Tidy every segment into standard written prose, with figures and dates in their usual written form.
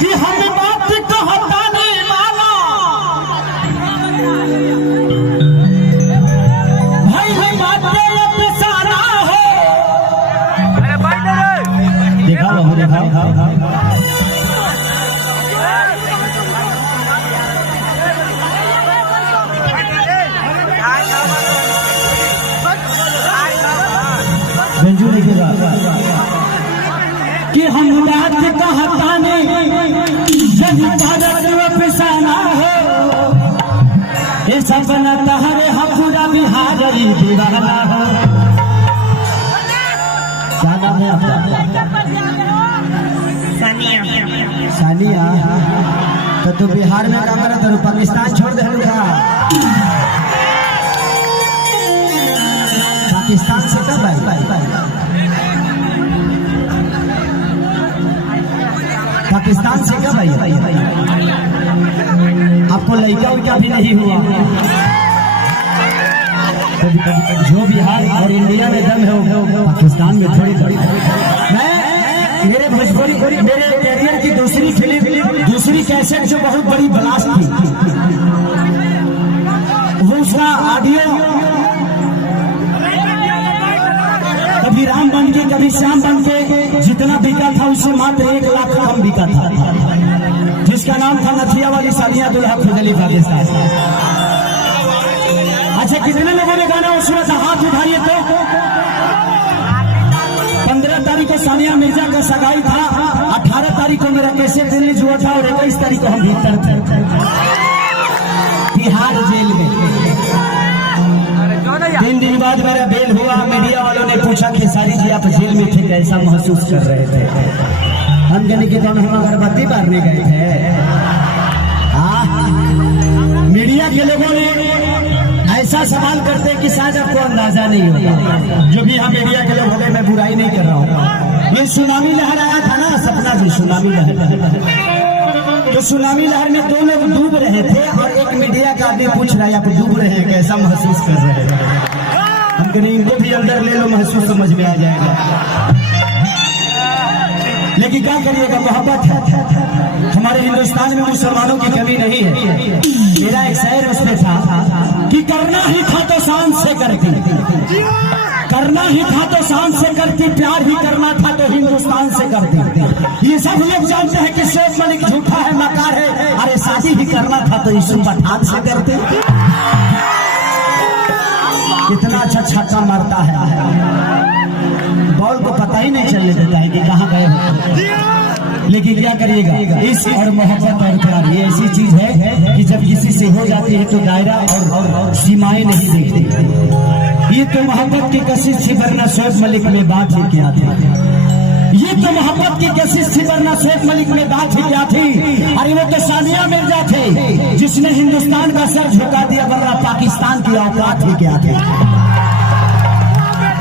कि हम बात कहता नहीं माना भाई हम बातें अफसाना है। देखा बाबू देखा कि हम बात कहता नहीं अफसाना हो ये सपना तहरे हम पूरा बिहार दीवाना हो। क्या नाम है आपका? सानिया। तो बिहार में काम करा था पाकिस्तान छोड़ दे पाकिस्तान से कब आई? पाकिस्तान से कब आई? आपको लड़का उइका भी नहीं हुआ? जो बिहार और इंडिया में दम है वो पाकिस्तान में थोड़ी थोड़ी। मैं मेरे भोजपुरी मेरे कैरियर की दूसरी फिल्म दूसरी कैसेट जो बहुत बड़ी ब्लास्ट थी वो उसका ऑडियो कभी राम बन के कभी श्याम बन के जितना बिका था उससे मात्र 1 लाख कम बिका था, जिसका नाम था नथिया वाली सानिया दुल्हा खुजली पाकिस्तान। अच्छा कितने लोगों ने गाना उसमें से हाथ उठाइए तो 15 तारीख को सानिया मिर्जा का सगाई था, 18 तारीख को मेरा कैसेट रिलीज हुआ था और 21 तारीख को हम भीतर थे बिहार जेल में। 3 दिन बाद मेरा बेल हुआ। मीडिया वालों ने पूछा कि सारी जी आप जेल में थे कैसा महसूस कर रहे थे? हम कहने के तो हम अगरबत्ती मारने गए थे। मीडिया के लोगों ने ऐसा सवाल करते कि शायद आपको अंदाजा नहीं होगा। जो भी हम मीडिया के लोग हो गए, मैं बुराई नहीं कर रहा हूँ। ये सुनामी लहर आया था ना, सपना जी सुनामी लहर, तो सुनामी लहर में 2 लोग डूब रहे थे और एक मीडिया का आदमी पूछ रहा है आप डूब रहे हैं कैसा महसूस कर रहे हैं? हम कहीं इनको भी अंदर ले लो, महसूस समझ में आ जाएगा। लेकिन क्या करिएगा, मोहब्बत है। हमारे हिंदुस्तान में मुसलमानों की कमी नहीं है। मेरा एक शायर उसमें था कि करना ही था तो शान से करती, करना ही था तो शान से करती, प्यार ही करना था तो हिंदुस्तान से करती। ये सब लोग जानते हैं कि सैफ मलिक झूठा है, मकार है। अरे शादी ही करना था तो यूसुफ पठान से करते। कितना अच्छा छक्का मारता है, बॉल को पता ही नहीं चलने देता है कि कहाँ गए। लेकिन क्या करिएगा, इश्क और मोहब्बत और प्यार ये ऐसी चीज है कि जब किसी से हो जाती है तो दायरा और सीमाएं नहीं देखती। ये तो मोहब्बत की कशिश थी वरना सैफ मलिक में बात ही क्या थी। ये तो मोहब्बत की कशिश थी वरना सैफ मलिक में बात ही क्या थी। अरे वो तो सानिया मिर्जा थे जिसने हिंदुस्तान का सर झुका दिया वरना पाकिस्तान की औकात ही क्या थी।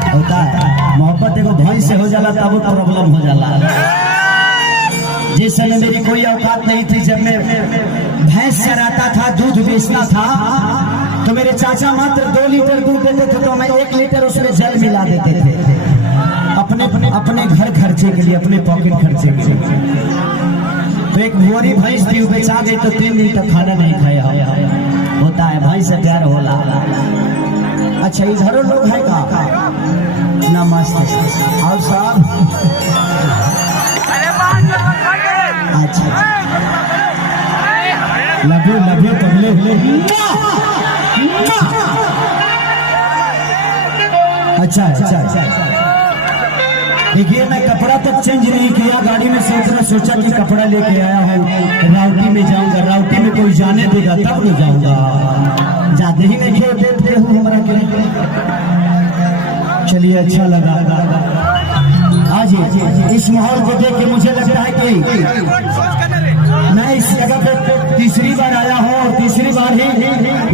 होता है मोहब्बत एगो भैंस से हो जाला तब प्रॉब्लम हो जाला। जिस समय मेरी कोई औकात नहीं थी, जब मैं भैंस चराता था, दूध बेचता था, तो मेरे चाचा मात्र 2 लीटर दूध देते थे तो मैं 1 लीटर उसमें जल मिला देते थे अपने घर खर्चे के लिए, अपने पॉकेट खर्चे के लिए। तो एक भुअरी भैंस थी, बेचा गई तो 3 दिन तक खाना नहीं खाया। होता है भाई से प्यार होला। अच्छा इधरों लोग है का नमस्ते और साहब। अच्छा लव यू तबले अच्छा। देखिए मैं कपड़ा तक चेंज नहीं किया, गाड़ी में सोचा कि कपड़ा लेके आया हूँ, राउटी में जाऊंगा, राउटी में कोई जाने देगा तब नहीं जाऊंगा। जाते ही नहीं देते हूँ हमारा के। चलिए अच्छा लगा आज इस माहौल को देख के मुझे लगता है कि मैं इस जगह पे तीसरी बार आया हूँ और तीसरी बार ही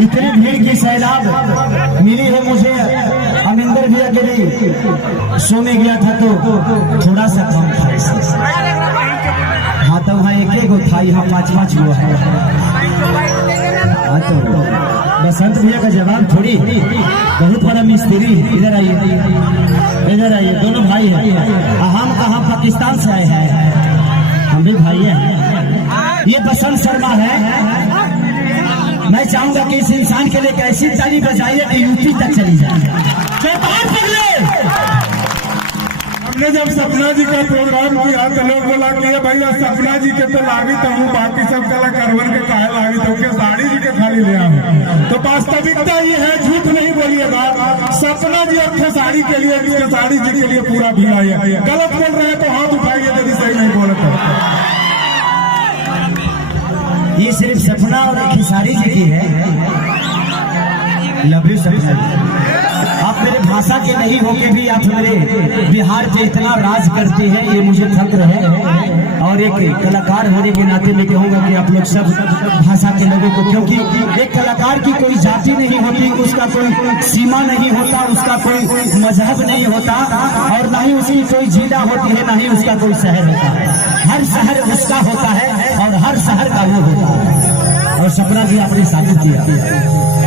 इतनी भीड़ की सैलाब मिली है मुझे। अमिंदर भी अकेले सोने गया था तो थोड़ा सा कम था। हाँ तो वहाँ एक गो था, यहाँ 5-5 गो है। हाँ तो बसंत भैया का जवाब थोड़ी, बहुत बड़ा मिस्त्री। इधर आइए दोनों भाई हैं। हम कहाँ पाकिस्तान से आए हैं, हम भी भाई हैं। ये बसंत शर्मा है। मैं चाहूंगा कि इस इंसान के लिए एक ऐसी ताली बजाइए कि यूपी तक चली जाए। हमने जब सपना जी का प्रोग्राम किया तो लोग बोला कि भैया सपना जी के तो लागी तो हूँ, बाकी सब कलाकारवन के काहे लागी तो के साड़ी जी के खाली ले आऊँ। तो वास्तविकता ये है, झूठ नहीं बोलिएगा, सपना जी और खेसारी के लिए, खेसारी जी के लिए पूरा भीड़ है। गलत बोल रहे हैं तो हाथ उठाइए यदि सही नहीं बोले तो। ये सिर्फ सपना और खेसारी जी की है। लव यू सपना जी। आप मेरे भाषा के नहीं होके भी आप मेरे बिहार पे इतना राज करते हैं, ये मुझे फक्र है। और एक कलाकार होने के नाते मैं कहूँगा कि आप लोग सब भाषा के लोगों को, क्योंकि एक कलाकार की कोई जाति नहीं होती, उसका कोई सीमा नहीं होता, उसका कोई मजहब नहीं होता, और न ही उसकी कोई जिला होती है, न ही उसका कोई शहर होता है। हर शहर उसका होता है और हर शहर का वो होता है। और सपना जी आपने साबित किया।